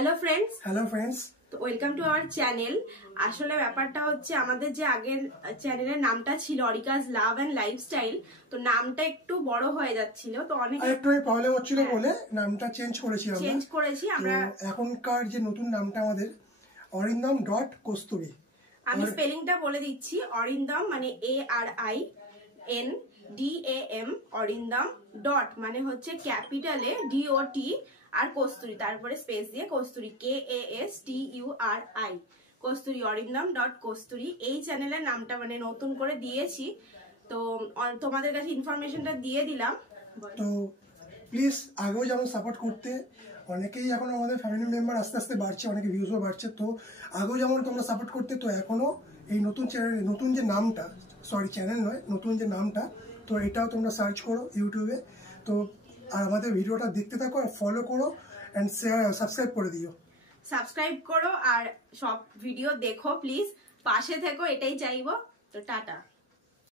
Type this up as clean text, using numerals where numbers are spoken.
Hello friends, তো welcome to our channel. আসলে ব্যাপারটা হচ্ছে আমাদের যে আগের চ্যানেলের নামটা ছিল অরিকাস লাভ এন্ড লাইফস্টাইল, তো নামটা একটু বড় হয়ে যাচ্ছিল, তো অনেক একটু প্রবলেম হচ্ছিল বলে নামটা চেঞ্জ করেছি আমরা। এখনকার যে নতুন নামটা আমাদের অরিন্দম.কস্তুরী। আমি স্পেলিংটা বলে দিচ্ছি। অরিন্দম মানে ARINDAM, অরিন্দম ডট মানে হচ্ছে ক্যাপিটালে DOT আর কস্তুরী, তারপরে স্পেস দিয়ে কস্তুরী KASTURI, কস্তুরী, অরিন্দম.কস্তুরী। এই চ্যানেলের নামটা মানে নতুন করে দিয়েছি, তো তোমাদের কাছে ইনফরমেশনটা দিয়ে দিলাম। তো প্লিজ আগেও যেমন সাপোর্ট করতে, অনেকেই এখন আমাদের ফ্যামিলি মেম্বার আস্তে আস্তে বাড়ছে, অনেকে ভিউজও বাড়ছে, তো আগেও যেমন তোমরা সাপোর্ট করতে, তো এখনো এই নতুন চ্যানেল, নতুন যে নামটা, চ্যানেল নয়, নতুন যে নামটা, তো এটাও তোমরা সার্চ করো ইউটিউবে। তো আর আমাদের ভিডিওটা দেখতে থাকো, আর ফলো করো অ্যান্ড সাবস্ক্রাইব করে দিও। সাবস্ক্রাইব করো আর সব ভিডিও দেখো প্লিজ, পাশে থেকো, এটাই চাইবো। তো টাটা।